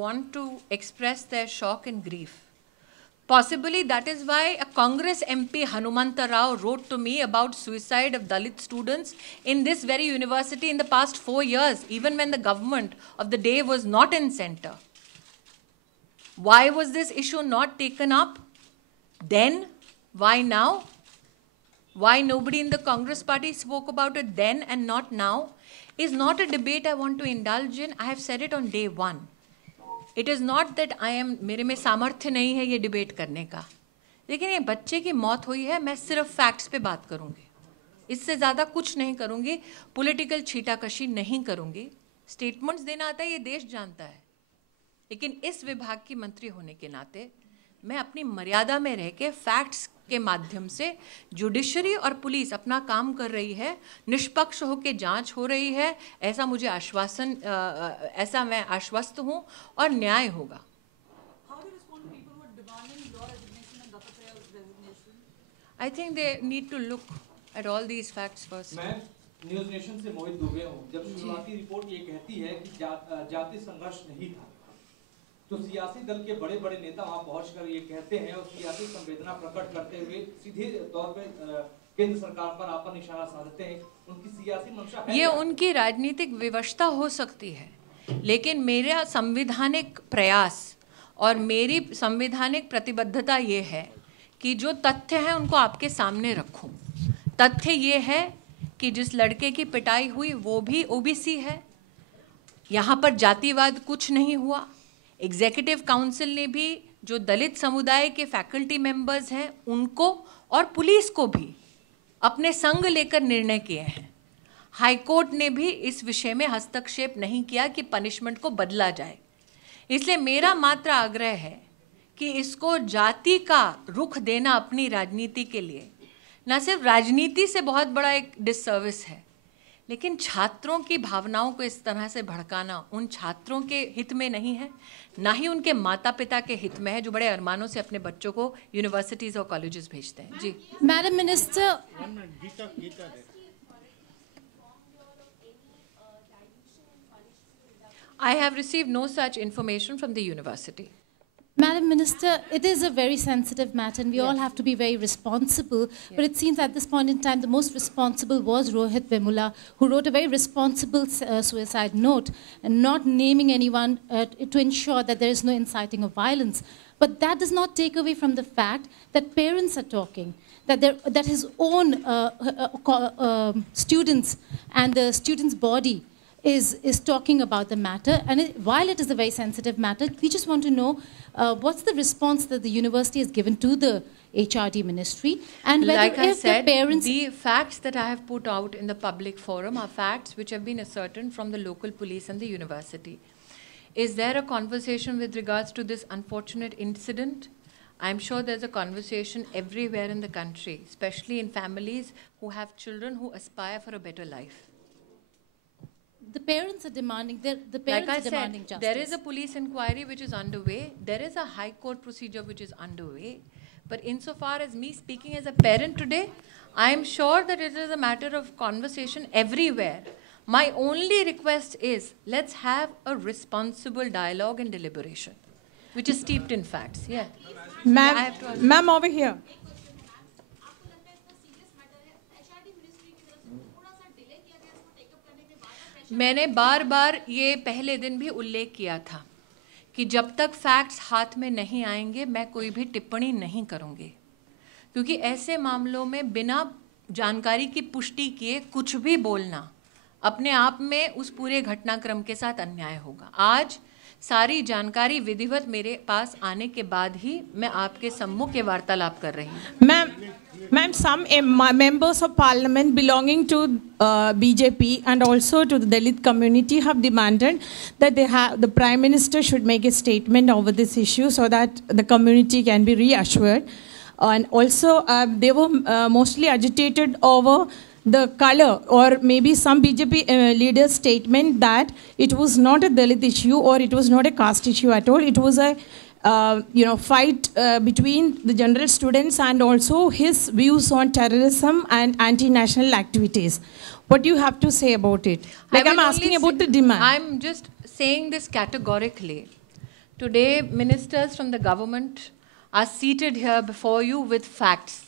want to express their shock and grief. Possibly that is why a Congress MP, Hanumanta Rao, wrote to me about suicide of Dalit students in this very university in the past 4 years, even when the government of the day was not in center. Why was this issue not taken up then? Why now? Why nobody in the Congress party spoke about it then and not now is not a debate I want to indulge in. I have said it on day one. It is not that I am, मेरे में सामर्थ्य नहीं है ये debate करने का, लेकिन ये बच्चे की मौत हुई है, मैं सिर्फ फैक्ट्स पे बात करूंगी, इससे ज़्यादा कुछ नहीं करूंगी, पॉलिटिकल छीटाकशी नहीं करूंगी। स्टेटमेंट्स देना आता है, ये देश जानता है, लेकिन इस विभाग की मंत्री होने के नाते मैं अपनी मर्यादा में रह के फैक्ट्स के माध्यम से जुडिशरी और पुलिस अपना काम कर रही है, निष्पक्ष होकर जांच हो रही है, ऐसा मुझे आश्वासन, ऐसा मैं आश्वस्त हूं और न्याय होगा। I think they need to look at all these facts first. मैं न्यूज़ नेशन से मोहित दुबे हूं। जब शुरुआती रिपोर्ट ये कहती है कि जाति संघर्ष नहीं था, तो सियासी दल के बड़े-बड़े नेता वहां पहुंचकर ये कहते हैं और सियासी संवेदना प्रकट करते हुए सीधे तौर पे केंद्र सरकार पर आपका निशाना साधते हैं। उनकी सियासी मंशा है, ये उनकी राजनीतिक विवशता हो सकती है, लेकिन मेरा संवैधानिक प्रयास और मेरी संवैधानिक प्रतिबद्धता ये है कि जो तथ्य हैं उनको आपके सामने रखूं। तथ्य ये है कि जिस लड़के की पिटाई हुई वो भी ओबीसी है, यहाँ पर जातिवाद कुछ नहीं हुआ। एग्जीक्यूटिव काउंसिल ने भी जो दलित समुदाय के फैकल्टी मेंबर्स हैं उनको और पुलिस को भी अपने संग लेकर निर्णय किए हैं। हाई कोर्ट ने भी इस विषय में हस्तक्षेप नहीं किया कि पनिशमेंट को बदला जाए। इसलिए मेरा मात्र आग्रह है कि इसको जाति का रुख देना अपनी राजनीति के लिए न सिर्फ राजनीति से बहुत बड़ा एक डिससर्विस है, लेकिन छात्रों की भावनाओं को इस तरह से भड़काना उन छात्रों के हित में नहीं है, ना ही उनके माता पिता के हित में है जो बड़े अरमानों से अपने बच्चों को यूनिवर्सिटीज और कॉलेजेस भेजते हैं। जी madam minister, I have received no such information from the university. Madam Minister, it is a very sensitive matter and we all have to be very responsible. But it seems at this point in time, the most responsible was Rohit Vemula, who wrote a very responsible suicide note and not naming anyone to ensure that there is no inciting of violence. But that does not take away from the fact that parents are talking, that his own students and the students' body is talking about the matter. And while it is a very sensitive matter, we just want to know what's the response that the university has given to the HRD ministry, and whether like I said, the parents... the facts that I have put out in the public forum are facts which have been ascertained from the local police and the university. Is there a conversation with regards to this unfortunate incident? I'm sure there's a conversation everywhere in the country, especially in families who have children who aspire for a better life. The parents are demanding, demanding justice. There is a police inquiry which is underway. There is a high court procedure which is underway. But insofar as me speaking as a parent today, I am sure that it is a matter of conversation everywhere. My only request is, let's have a responsible dialogue and deliberation, which is steeped in facts. Yeah. Ma'am, over here. मैंने बार बार ये पहले दिन भी उल्लेख किया था कि जब तक फैक्ट्स हाथ में नहीं आएंगे मैं कोई भी टिप्पणी नहीं करूँगी, क्योंकि ऐसे मामलों में बिना जानकारी की पुष्टि किए कुछ भी बोलना अपने आप में उस पूरे घटनाक्रम के साथ अन्याय होगा। आज सारी जानकारी विधिवत मेरे पास आने के बाद ही मैं आपके सम्मुख ये वार्तालाप कर रही हूँ। Ma'am, some members of parliament belonging to BJP and also to the Dalit community have demanded that the Prime Minister should make a statement over this issue so that the community can be reassured. And also, they were mostly agitated over the color or maybe some BJP leaders' statement that it was not a Dalit issue or it was not a caste issue at all. It was a fight between the general students and also his views on terrorism and anti-national activities. What do you have to say about it? Like I'm asking about the demand. I'm just saying this categorically, Today, ministers from the government are seated here before you with facts,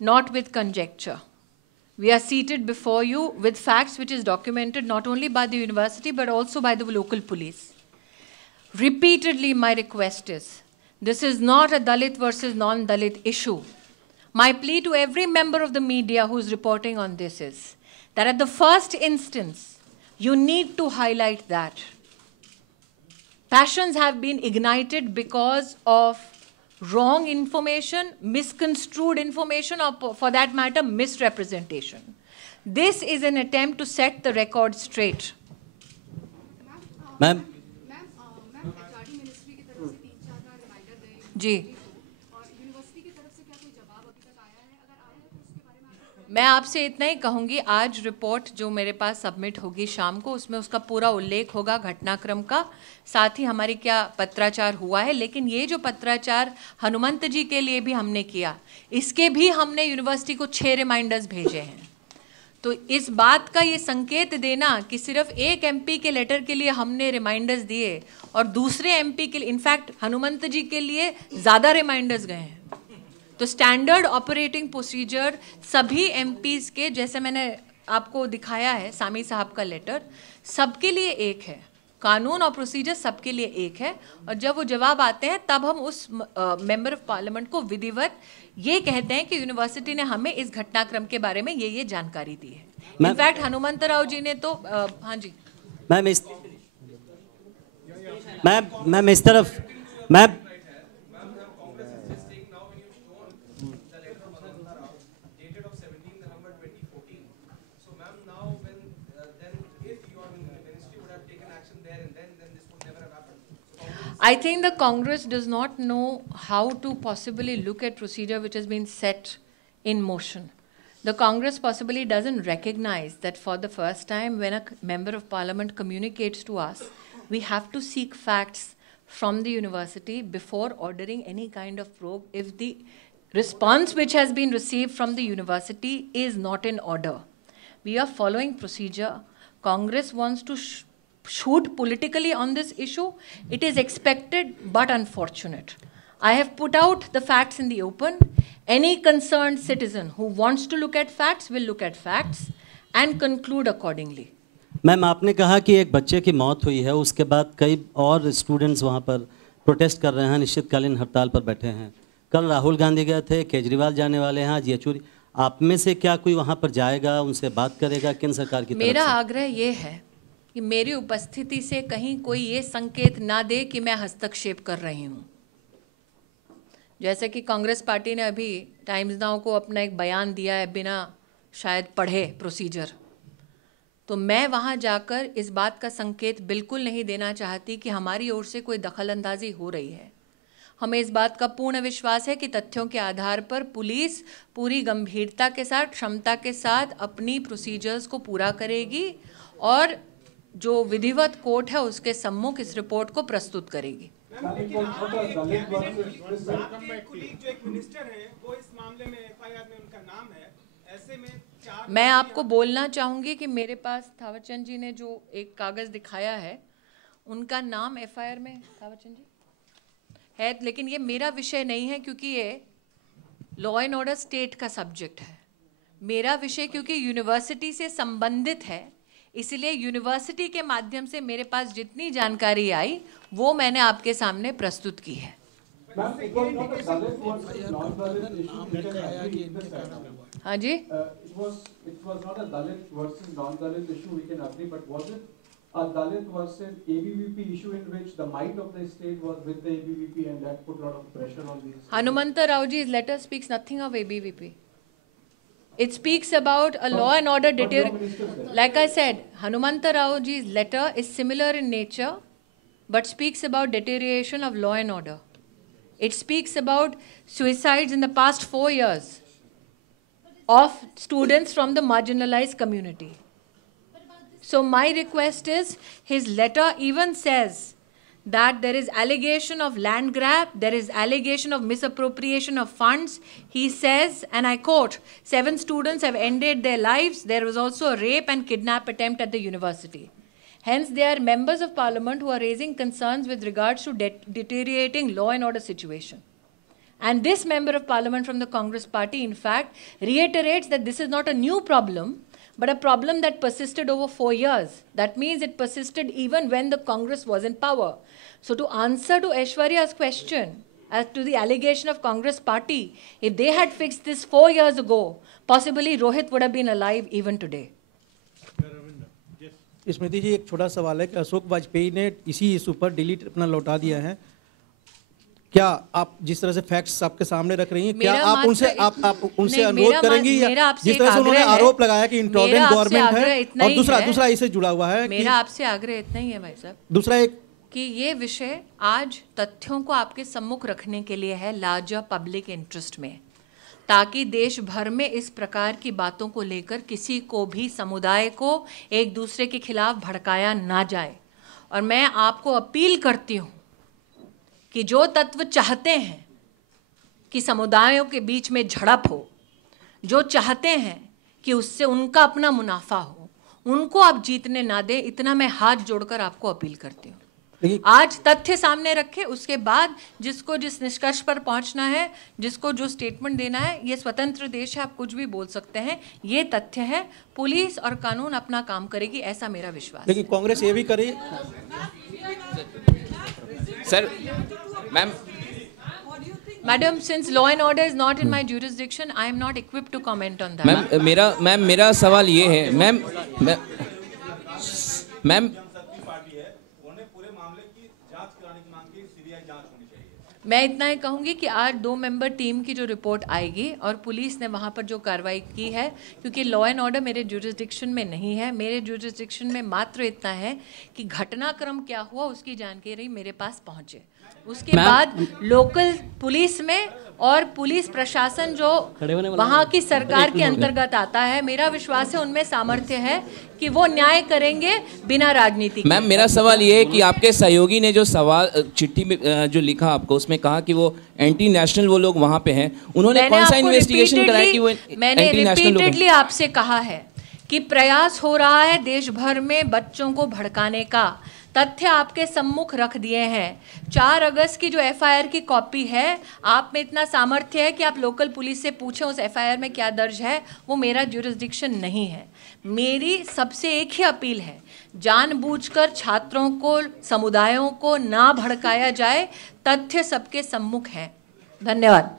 not with conjecture. We are seated before you with facts which is documented not only by the university but also by the local police. Repeatedly, my request is, this is not a Dalit versus non-Dalit issue. My plea to every member of the media who is reporting on this is that at the first instance, you need to highlight that passions have been ignited because of wrong information, misconstrued information, or for that matter, misrepresentation. This is an attempt to set the record straight. Ma'am, HRD ministry की तरफ से 3-4 बार reminder गए जी और university की तरफ से क्या कोई जवाब अभी तक आया है? अगर आया है तो उसके बारे में आप मैं आपसे इतना ही कहूँगी, आज रिपोर्ट जो मेरे पास सबमिट होगी शाम को, उसमें उसका पूरा उल्लेख होगा घटनाक्रम का, साथ ही हमारी क्या पत्राचार हुआ है। लेकिन ये जो पत्राचार हनुमंत जी के लिए भी हमने किया, इसके भी हमने यूनिवर्सिटी को 6 रिमाइंडर्स भेजे हैं। तो इस बात का ये संकेत देना कि सिर्फ एक एमपी के लेटर के लिए हमने रिमाइंडर्स दिए और दूसरे एमपी के लिए, इनफैक्ट हनुमंत जी के लिए ज़्यादा रिमाइंडर्स गए हैं। तो स्टैंडर्ड ऑपरेटिंग प्रोसीजर सभी एमपीज़ के, जैसे मैंने आपको दिखाया है सामी साहब का लेटर, सबके लिए एक है। कानून और प्रोसीजर सबके लिए एक है, और जब वो जवाब आते हैं तब हम उस मेंबर ऑफ पार्लियामेंट को विधिवत ये कहते हैं कि यूनिवर्सिटी ने हमें इस घटनाक्रम के बारे में ये जानकारी दी है। इनफैक्ट हनुमंत राव जी ने तो हाँ जी मैम इस तरफ ma'am I think the Congress does not know how to possibly look at procedure which has been set in motion. The Congress possibly doesn't recognize that for the first time when a member of parliament communicates to us, we have to seek facts from the university before ordering any kind of probe if the response which has been received from the university is not in order. We are following procedure. Congress wants to shoot politically on this issue. It is expected but unfortunate. I have put out the facts in the open. Any concerned citizen who wants to look at facts will look at facts and conclude accordingly. Ma'am, आपने कहा कि एक बच्चे की मौत हुई है, उसके बाद कई और स्टूडेंट्स वहाँ पर प्रोटेस्ट कर रहे हैं, निश्चितकालीन हड़ताल पर बैठे हैं। कल राहुल गांधी गए थे, केजरीवाल जाने वाले हैं, आज येचुरी। आप में से क्या कोई वहाँ पर जाएगा, उनसे बात करेगा केंद्र सरकार की तरफ से? मेरा आग्रह ये है कि मेरी उपस्थिति से कहीं कोई ये संकेत ना दे कि मैं हस्तक्षेप कर रही हूँ। जैसे कि कांग्रेस पार्टी ने अभी टाइम्स नाउ को अपना एक बयान दिया है बिना शायद पढ़े प्रोसीजर, तो मैं वहाँ जाकर इस बात का संकेत बिल्कुल नहीं देना चाहती कि हमारी ओर से कोई दखलंदाजी हो रही है। हमें इस बात का पूर्ण विश्वास है कि तथ्यों के आधार पर पुलिस पूरी गंभीरता के साथ, क्षमता के साथ अपनी प्रोसीजर्स को पूरा करेगी और जो विधिवत कोर्ट है उसके सम्मुख इस रिपोर्ट को प्रस्तुत करेगी। मैं आपको बोलना चाहूँगी कि मेरे पास थावरचंद जी ने जो एक कागज़ दिखाया है, उनका नाम एफआईआर में थावरचंद जी है, लेकिन ये मेरा विषय नहीं है क्योंकि ये लॉ एंड ऑर्डर स्टेट का सब्जेक्ट है। मेरा विषय क्योंकि यूनिवर्सिटी से संबंधित है, इसलिए यूनिवर्सिटी के माध्यम से मेरे पास जितनी जानकारी आई वो मैंने आपके सामने प्रस्तुत की है। हाँ जी, it was not a Dalit versus non-Dalit issue, we can agree, but was it a Dalit versus ABVP issue in which the might of the state was with the ABVP and that put a lot of pressure on these? Hanumanta Raoji's letter speaks nothing of ABVP. It speaks about a law and order deterioration. Like I said, Hanumanta Raoji's letter is similar in nature, but speaks about deterioration of law and order. It speaks about suicides in the past 4 years of students from the marginalized community. So my request is, his letter even says that there is allegation of land grab, there is allegation of misappropriation of funds. He says, and I quote, 7 students have ended their lives. There was also a rape and kidnap attempt at the university. Hence, they are members of parliament who are raising concerns with regards to deteriorating law and order situation. And this member of parliament from the Congress party, in fact, reiterates that this is not a new problem, but a problem that persisted over 4 years. That means it persisted even when the Congress was in power. So to answer to Aishwarya's question as to the allegation of Congress party, if they had fixed this 4 years ago, possibly Rohit would have been alive even today. स्मृति जी, एक छोटा सवाल है कि अशोक वाजपेयी ने इसी issue पर delete अपना लौटा दिया है। क्या आप जिस तरह से फैक्ट्स आपके सामने रख रही हैं, क्या आप उनसे अनुरोध करेंगी, या जिस तरह से उन्होंने आरोप लगाया कि इंटॉलरेंट गवर्नमेंट है, और दूसरा इससे जुड़ा हुआ है, मेरा आपसे आग्रह इतना ही है भाई साहब, दूसरा एक कि ये विषय आज तथ्यों को आपके सम्मुख रखने के लिए है लार्जर पब्लिक इंटरेस्ट में, ताकि देश भर में इस प्रकार की बातों को लेकर किसी को भी समुदाय को एक दूसरे के खिलाफ भड़काया ना जाए। और मैं आपको अपील करती हूँ कि जो तत्व चाहते हैं कि समुदायों के बीच में झड़प हो, जो चाहते हैं कि उससे उनका अपना मुनाफा हो, उनको आप जीतने ना दें, इतना मैं हाथ जोड़कर आपको अपील करती हूँ। आज तथ्य सामने रखे, उसके बाद जिसको जिस निष्कर्ष पर पहुंचना है, जिसको जो स्टेटमेंट देना है, ये स्वतंत्र देश है, आप कुछ भी बोल सकते हैं, ये तथ्य है, पुलिस और कानून अपना काम करेगी, ऐसा मेरा विश्वास। लेकिन कांग्रेस ये भी करे। Sir, ma'am, Madam, since law and order is not in my jurisdiction, I am not equipped to comment on that. मेरा सवाल ये है, मैम मैं इतना ही कहूँगी कि आज 2 मेंबर टीम की जो रिपोर्ट आएगी और पुलिस ने वहाँ पर जो कार्रवाई की है, क्योंकि लॉ एंड ऑर्डर मेरे जुरिस्डिक्शन में नहीं है, मेरे जुरिस्डिक्शन में मात्र इतना है कि घटनाक्रम क्या हुआ उसकी जानकारी मेरे पास पहुँचे। उसके बाद लोकल पुलिस में और पुलिस प्रशासन जो वहाँ की सरकार के अंतर्गत आता है, मेरा विश्वास है उनमें सामर्थ्य है कि वो न्याय करेंगे बिना राजनीति के। मैम, मेरा सवाल ये है कि आपके सहयोगी ने जो सवाल चिट्ठी में जो लिखा आपको, उसमें कहा कि वो एंटी नेशनल वो लोग वहाँ पे हैं, उन्होंने कौन सा इन्वेस्टिगेशन कराया कि वो एंटी नेशनल लोग हैं? मैंने रिपीटेडली आपसे कहा है कि प्रयास हो रहा है देश भर में बच्चों को भड़काने का। तथ्य आपके सम्मुख रख दिए हैं। 4 अगस्त की जो एफआईआर की कॉपी है, आप में इतना सामर्थ्य है कि आप लोकल पुलिस से पूछें उस एफआईआर में क्या दर्ज है, वो मेरा जुरिस्डिक्शन नहीं है। मेरी सबसे एक ही अपील है, जानबूझकर छात्रों को, समुदायों को ना भड़काया जाए, तथ्य सबके सम्मुख हैं। धन्यवाद।